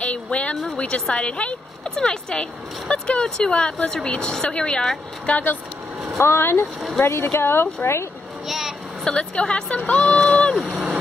a whim, we decided, hey, it's a nice day. Let's go to Blizzard Beach. So here we are, goggles on, ready to go, right? Yeah. So let's go have some fun.